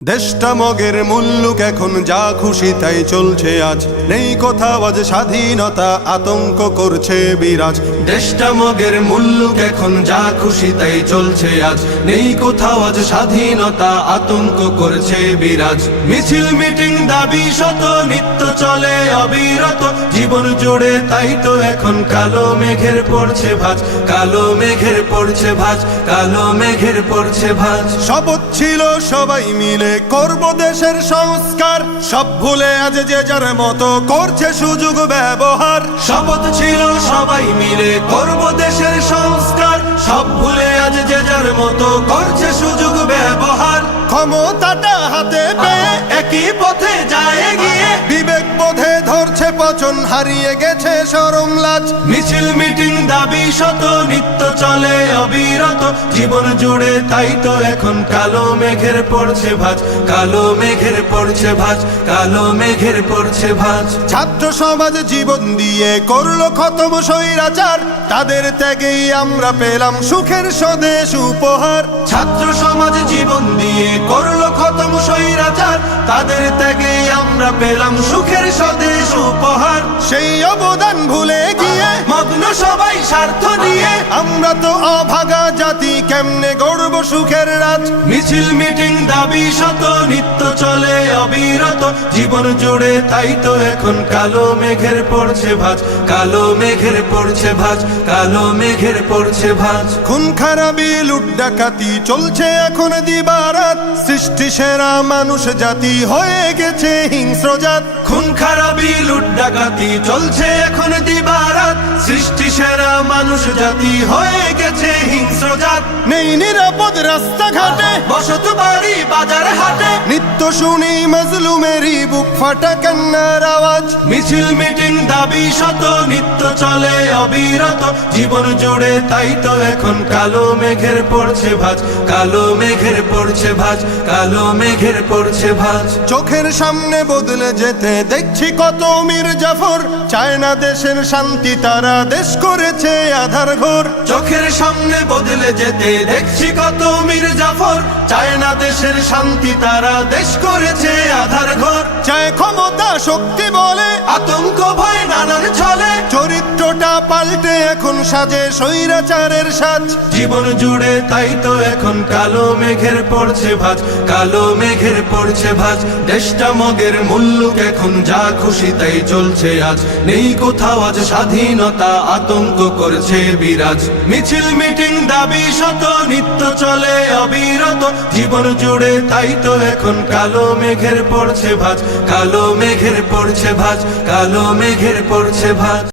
দেশটা মগের মুল্লুক এখন যা খুশি তাই চলছে আজ, নেই কোথাও আজ স্বাধীনতা, আতঙ্ক করছে বিরাজ। দেশটা মগের মুল্লুক এখন যা খুশি তাই চলছে আজ, নেই কোথাও আজ স্বাধীনতা, আতঙ্ক করছে বিরাজ। মিছিল মিটিং দাবি শত নিত্য চলে অবিরত, জীবন জুড়ে তাই তো এখন কালো মেঘের পড়ছে ভাঁজ, কালো মেঘের পড়ছে ভাঁজ, কালো মেঘের পড়ছে ভাঁজ। শপথ ছিল সবাই মিলে করব দেশের সংস্কার, সব ভুলে আজ যে যার মতো করছে সুযোগ ব্যবহার। শপথ ছিল সবাই মিলে করব দেশের সংস্কার, সব ভুলে আজ যে যার মতো করছে সুযোগ ব্যবহার। ক্ষমতাটা হাতে পেয়ে একই পথে যায় গিয়ে, বিবেক বোধে ধরছে পচন, হারিয়ে গেছে শরম লাজ। মিছিল মিটিং দাবি শত নিত্য চলে অবিরত, জীবন জুড়ে তাই তো এখন কালো মেঘের পড়ছে ভাঁজ, কালো মেঘের পড়ছে ভাঁজ, কালো মেঘের পড়ছে ভাঁজ। ছাত্র সমাজ জীবন দিয়ে করলো খতম স্বৈরাচার, তাদের ত্যাগেই আমরা পেলাম সুখের স্বদেশ উপহার। ছাত্র সমাজ জীবন দিয়ে করলো খতম স্বৈরাচার, তাদের ত্যাগেই আমরা পেলাম সুখের স্বদেশ উপহার। সেই অবদান ভুলে গিয়ে মগ্ন সবাই স্বার্থ নিয়ে, আমরা তো অভাগা জাতি, কেমনে গড়ব সুখের রাজ। মিছিল মিটিং দাবি শত নিত্য চলে অবিরত, জীবন জুড়ে তাই তো এখন কালো মেঘের পড়ছে ভাঁজ, কালো মেঘের পড়ছে ভাঁজ, কালো মেঘের পড়ছে ভাঁজ। খুন খারাপি লুট ডাকাতি চলছে এখন দিবারাত, সৃষ্টি সেরা মানুষ জাতি হয়ে গেছে হিংস্র জাত। খুন খারাপি লুট ডাকাতি চলছে এখন দিবারাত, সৃষ্টি সেরা মানুষ জাতি হয়ে গেছে হিংস্র জাত। নেই নিরাপদ রাস্তাঘাটে, বসত বাড়ি বাজার হাটে, নিত্য শুনি মাজলুমেরই বুক ফাটা কান্নার আওয়াজ। মিছিল মিটিং দাবি শত নিত্য চলে অবিরত, জীবন জুড়ে তাই তো এখন কালো মেঘের পড়ছে ভাঁজ, কালো মেঘের পড়ছে ভাঁজ, কালো মেঘের পড়ছে ভাঁজ। চোখের সামনে বদলে যেতে দেখছি কত মীর জাফর, চায় না দেশের শান্তি, তারা দেশ করেছে আধার ঘর। চোখের সামনে বদলে যেতে দেখছি কত মীর জাফর, চায় না দেশের শান্তি, তারা দেশ করেছে আধার ঘর। চায় ক্ষমতা শক্তি বলে আতঙ্ক ভয় নানার ছলে, চরিত্রটা পাল্টে এখন সাজে স্বৈরাচারের সাজ। জীবন জুড়ে তাই তো এখন কালো মেঘের পড়ছে ভাঁজ, কালো মেঘের পড়ছে ভাঁজ। দেশটা মগের মুল্লুক এখন যা খুশি তাই চলছে আজ, নেই কোথাও আজ স্বাধীনতা, আতঙ্ক করছে বিরাজ। মিছিল মিটিং দাবি শত নিত্য চলে অবিরত, জীবন জুড়ে তাই তো এখন কালো মেঘের পড়ছে ভাঁজ, কালো মেঘের পড়ছে ভাঁজ, কালো মেঘের পড়ছে ভাঁজ।